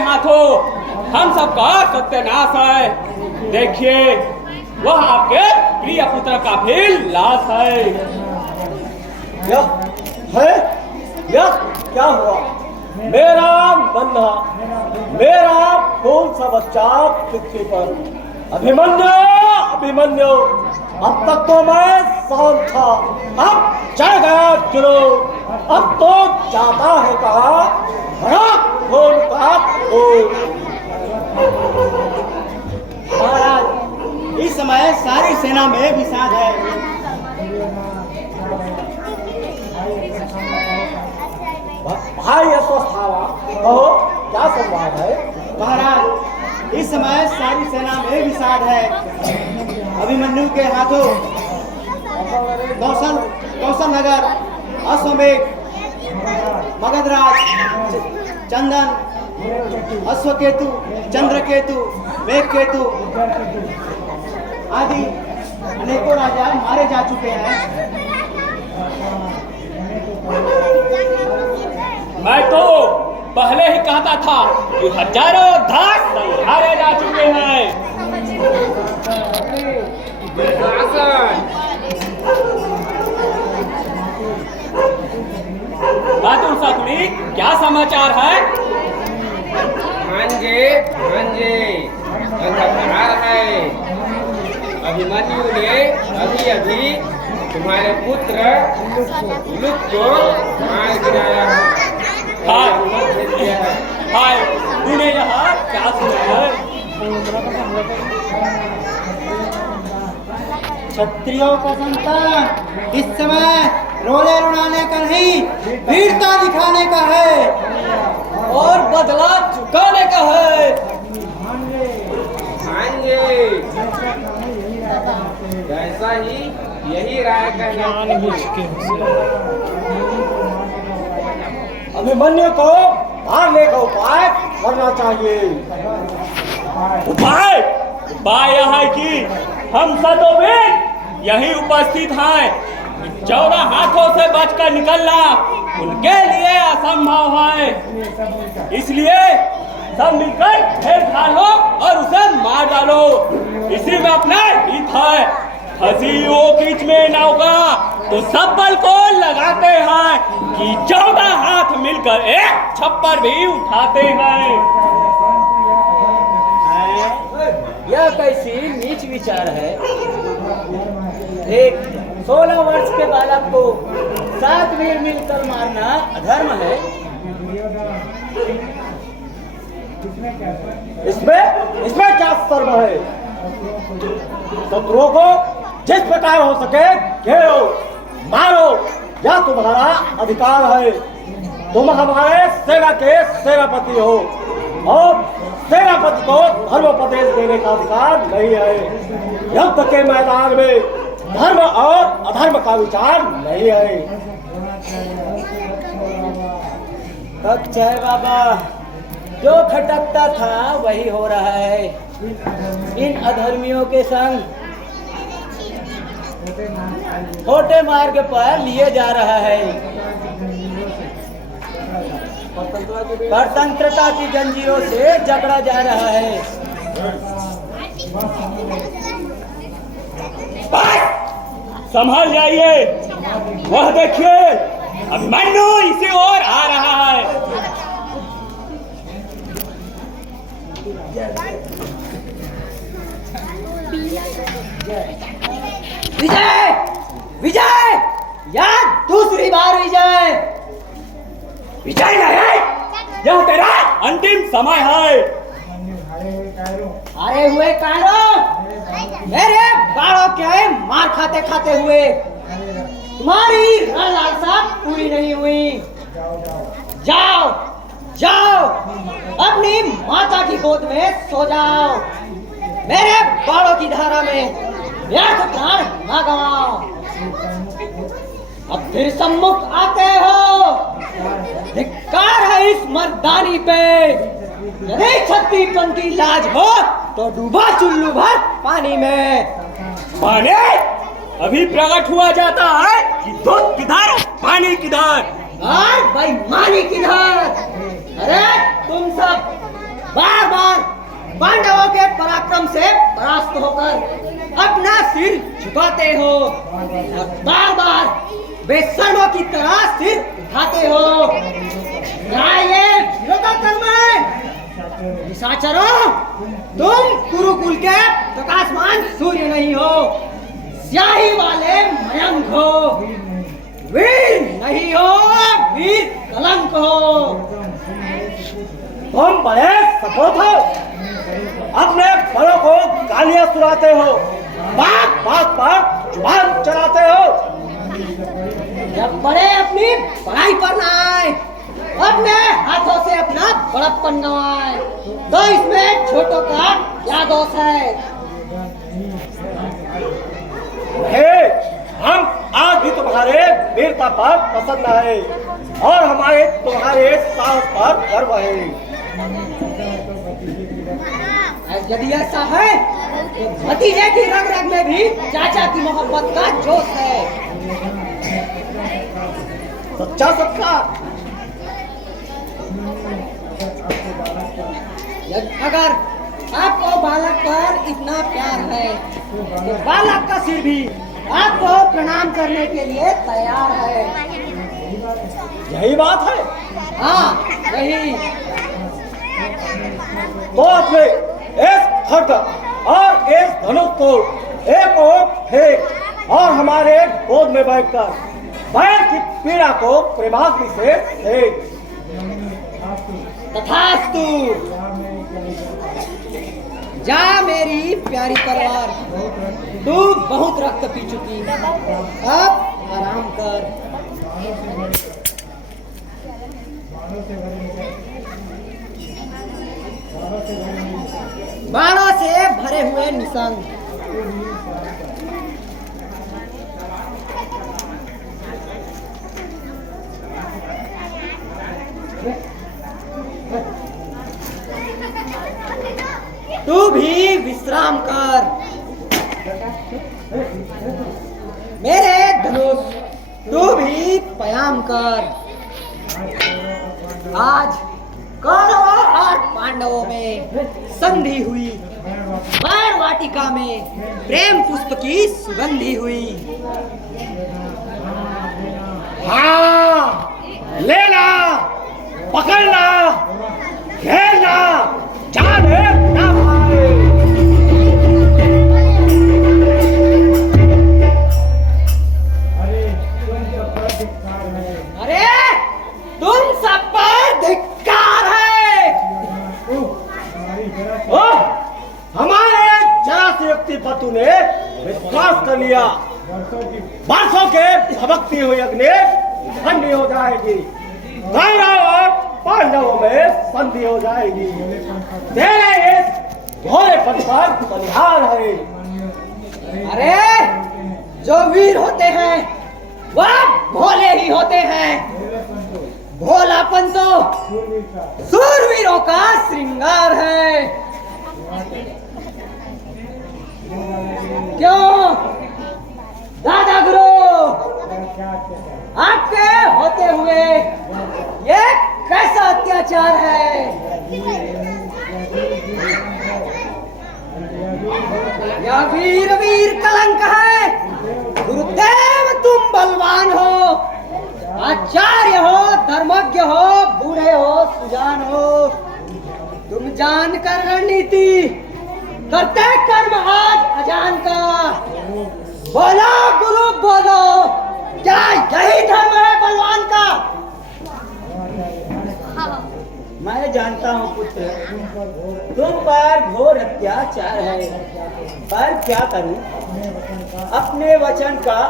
हाथों हम सबका सत्यानाश है। देखिए वह आपके प्रिय पुत्र का भी लाश है। यह क्या हुआ? मेरा नन्हा, मेरा खून सा बच्चा पृथ्वी पर। अभिमन्यु, अभिमन्यु, अब तक तो मैं शांत था, अब चढ़ गया जुनून। अब तो जाता है कहा बड़ा खून का खून। महाराज, इस समय सारी सेना में विषाद है। भाई अस्वस्थावा, कहो क्या संवाद है? महाराज, इस समय सारी सेना में विषाद है। अभिमन्यु के हाथों कौशल नगर, अश्वमेध, मगधराज, चंदन, अश्वकेतु, चंद्रकेतु, मेघकेतु आदि अनेकों राजा मारे जा चुके हैं। मैं तो पहले ही कहता था कि हजारों दास संहारे जा चुके हैं। बहादुर शकुनी, क्या समाचार है? भांजे, अंधकार है। अभिमन्यु ने अभी तुम्हारे पुत्र उलूक को मार गिराया है। हाय, तूने यहाँ क्या सुना है? क्षत्रियों का संतान इस समय रोले रुलाने का नहीं, वीरता दिखाने का है और बदला चुकाने का है। ऐसा ही यही राय कहना। अभिमन्यु को मारने का उपाय करना चाहिए। उपाय यह है कि हम सदोवेद यही उपस्थित हैं। 14 हाथों से बचकर निकलना उनके लिए असंभव है। इसलिए सब मिलकर घेर डालो और उसे मार डालो। इसी में अपना हित है। फंसी वो कीच में नौका तो सब बल को लगाते हैं कि 14 हाथ मिलकर एक छप्पर भी उठाते हैं। यह कैसी नीच विचार है? एक 16 वर्ष के बालक को 7 वीर मिलकर मारना अधर्म है। इसमें क्या शर्म है? शत्रुओं को जिस प्रकार हो सके घेरो, मारो, यह तुम्हारा अधिकार है। तुम हमारे सेना के सेनापति हो और सेनापति को धर्मोपदेश देने का अधिकार नहीं है। युद्ध के मैदान में धर्म और अधर्म का विचार नहीं है। है बाबा, जो खटकता था वही हो रहा है। इन अधर्मियों के संग छोटे मार्ग पर लिए जा रहा है। स्वतंत्रता की जंजीरों से जकड़ा जा रहा है। संभल जाइए, वह देखिए अभिमन्यु इसी ओर आ रहा है। विजय, विजय, यार दूसरी बार विजय। विजय नहीं, यह तेरा अंतिम समय है। अरे हुए कायरों, मेरे बालों के मार खाते खाते हुए तुम्हारी लालसा पूरी नहीं हुई। जाओ जाओ, अपनी माता की गोद में सो जाओ। मेरे बालों की धारा में व्यर्थ प्राण न गवाओ। अब फिर सम्मुख आते हो, धिक्कार है इस मर्दानी पे। यदि क्षत्रियपन की लाज हो तो डूबा चुल्लू भर पानी में। पानी अभी प्रकट हुआ जाता है कि दूध किधर पानी किधर। और बेईमानी किधर। अरे तुम सब पांडवों के पराक्रम से परास्त होकर अपना सिर झुकाते हो और बार बार बेशर्मों की तरह सिर उठाते हो। क्या ये विरोधा कर्म है? निशाचरों, तुम कुरुकुल के प्रकाशमान सूर्य नहीं हो, स्याही वाले मयंक हो, वीर नहीं हो, वीर कलंक हो। तुम बड़े सपूत हो, अपने बड़ों को गालियां सुनाते हो, बात बात पर जुबान चलाते हो। जब बड़े अपनी पढ़ाई पर न आए, अपने हाथों से अपना बड़प्पन गंवाए, तो इसमें छोटों का क्या दोष है? हम आज भी तुम्हारे वीरता पर प्रसन्न है और हमारे तुम्हारे साहस पर गर्व है। यदि ऐसा है तो भतीजे की रग रग में भी चाचा की मोहब्बत का जोश है। सच्चा सत्कार। अगर आपको बालक पर इतना प्यार है तो बालक का सिर भी आपको प्रणाम करने के लिए तैयार है। यही बात है। हाँ, यही। तो अपने इस खड्ग और इस धनुष को एक ओर फेंक और हमारे गोद में बैठकर बैल की पीड़ा को प्रेमाग्नि से सेक। तथास्तु। जा मेरी प्यारी तलवार, तू बहुत रक्त पी चुकी, अब आराम कर। बाणों से भरे हुए निशंक, तू भी विश्राम कर। मेरे धनुष, तू भी व्यायाम कर। आज कौरवों और पांडवों में संधि हुई, बाण वाटिका में प्रेम पुष्प की सुगंधि हुई। हाँ, लेना, पकड़ना, घेरना, जाने ना पाए। अरे तुम सब पर धिक्कार है। हमारे जरा से व्यक्ति पतु ने विश्वास कर लिया, बरसों के भक्ति हुई अग्नि ठंडी हो जाएगी, कौरव और पांडवों में संधि हो जाएगी। तेरे इस भोलेपन पर बलिहार है। अरे जो वीर होते हैं वह भोले ही होते हैं। भोलापन तो सूरवीरों का श्रृंगार है। क्यों दादा गुरु, आपके होते हुए ये कैसा अत्याचार है? यह वीर वीर कलंक है। गुरुदेव तुम बलवान हो, आचार्य हो, धर्मज्ञ हो, बूढ़े हो, सुजान हो, तुम जानकर रणनीति करते कर्म आज अजान का। बोलो गुरु बोलो, क्या यही धर्म है बलवान का? मैं जानता हूँ पुत्र, तुम पर घोर अत्याचार है, पर क्या करूं? अपने वचन का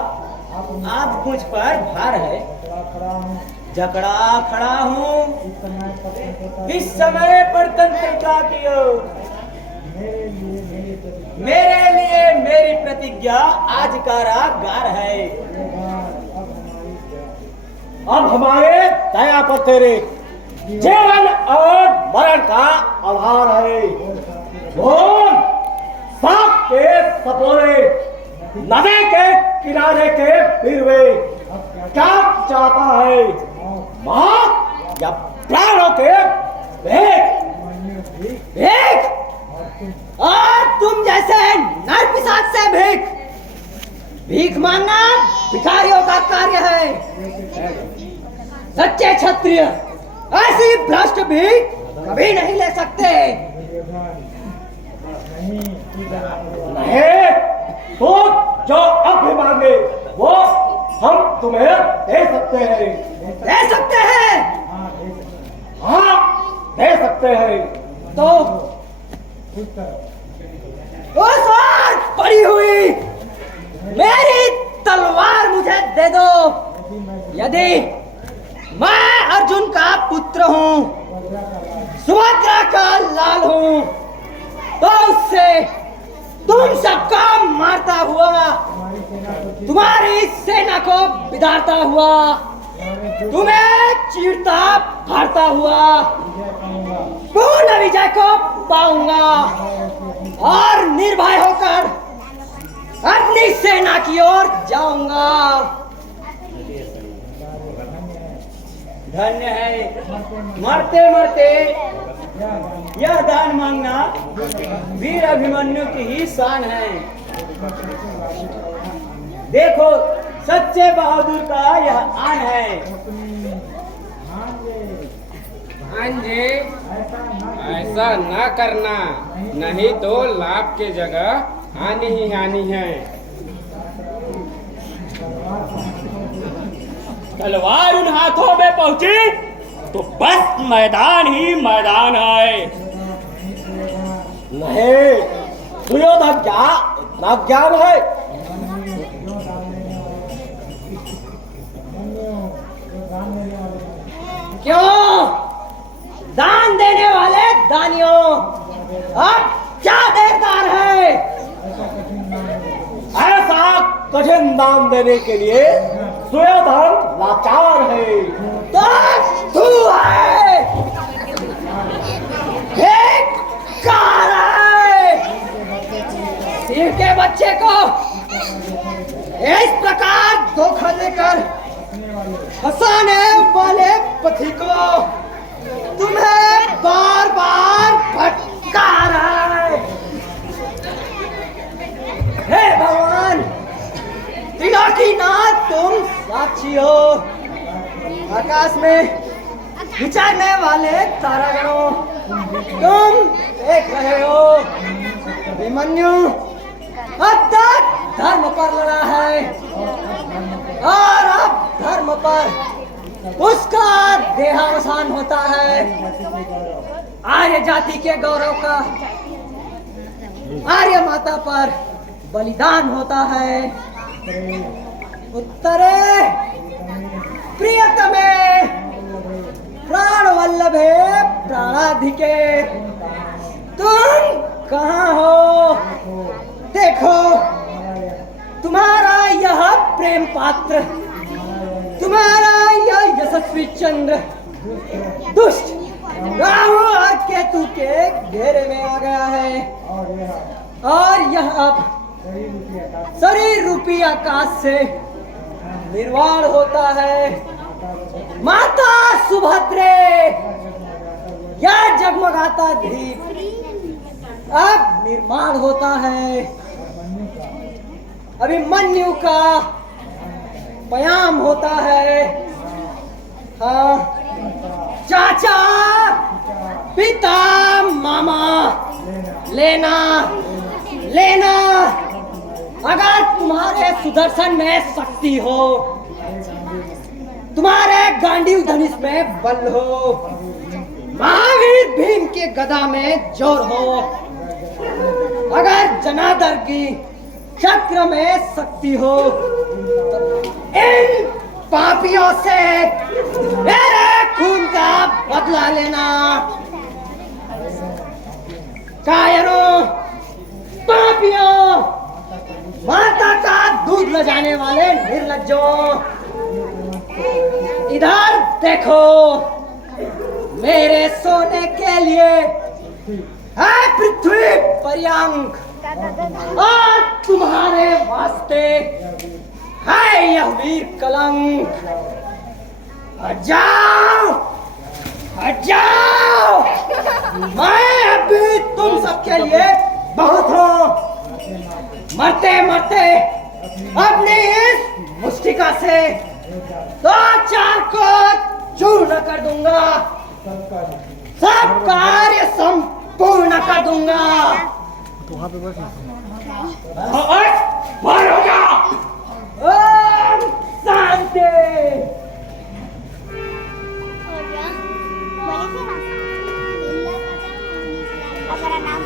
आप मुझ पर भार है। जकड़ा खड़ा हूँ, इस समय पर तंत्रिका कियो। मेरे लिए मेरी प्रतिज्ञा आज कारागार है। अब हमारे दया पर तेरे जीवन और मरण का आधार है। बोल, सांप के सपोरे, नदी के किनारे के बिरवे, क्या चाहता है? मौत या प्राणों के भेद? एक आज से भीख मांगना भिखारियों का कार्य है। सच्चे क्षत्रिय ऐसी भ्रष्ट भीख कभी नहीं ले सकते। नहीं, तो जो अब भी मांगे वो हम तुम्हें दे सकते हैं। दे सकते हैं? हाँ, दे सकते हैं। तो उस ओर पड़ी हुई मेरी तलवार मुझे दे दो। यदि मैं अर्जुन का पुत्र हूँ, सुभद्रा का लाल हूँ, तो उससे तुम सबका मारता हुआ, तुम्हारी सेना को बिदारता हुआ, तुम्हें चीरता फाड़ता हुआ पूर्ण विजय को पाऊंगा और निर्भय होकर अपनी सेना की ओर जाऊंगा। धन्य है मरते मरते यह दान मांगना वीर अभिमन्यु की ही शान है। देखो सच्चे बहादुर का यह आन है। भांजे, ऐसा ना करना, नहीं तो लाभ के जगह हानि ही हानि है। तलवार उन हाथों में पहुंची तो बस मैदान ही मैदान है। नहीं, दुर्योधन क्या इतना ज्ञान है? क्यों? दान देने वाले दानियों, अब क्या देरदार है? ऐसा कठिन दाम देने के लिए दुर्योधन लाचार है। तो तू है एक कार है। सिर के बच्चे को इस प्रकार धोखा देकर फंसाने वाले पथी को तुम्हें बार बार फटकार है। हे भगवान, त्रिलोकीनाथ तुम साक्षी हो। आकाश में विचरने वाले तारागणों तुम देख रहे हो। अभिमन्यु अब तक धर्म पर लड़ा है और अब धर्म पर उसका देहावसान होता है। आर्य जाति के गौरव का आर्य माता पर बलिदान होता है। उत्तरे प्रियतमे प्राण वल्लभे प्राणाधिके, तुम कहाँ हो? देखो तुम्हारा यह प्रेम पात्र, तुम्हारा यह यशस्वी चंद्र दुष्ट राहु और केतु के घेरे में आ गया है और यह अब शरीर रूपी आकाश से निर्वाण होता है। माता सुभद्रे, यह जगमगाता दीप अब निर्माण होता है। अभिमन्यु का पयाम होता है। हाँ, चाचा, पिता, मामा, लेना लेना। अगर तुम्हारे सुदर्शन में शक्ति हो, तुम्हारे गांडीव धनुष में बल हो, महावीर भीम के गदा में जोर हो, अगर जनार्दन की चक्र में शक्ति हो, तो इन पापियों से मेरे खून का बदला लेना। कायरों, पापियों, माता का दूध ले जाने वाले निर्लज्जों, इधर देखो। मेरे सोने के लिए है पृथ्वी पर्यंक और तुम्हारे वास्ते है यह वीर कलंक। हट जाओ, हट जाओ। मैं अभी तुम सबके लिए बहुत हूँ। मरते अपनी इस मुस्टिका से 2-4 को चूर्ण कर दूंगा, सब कार्य संपूर्ण कर दूंगा। मारोगा। ओम शांति। हो गया, बोले थे ना, अपना नाम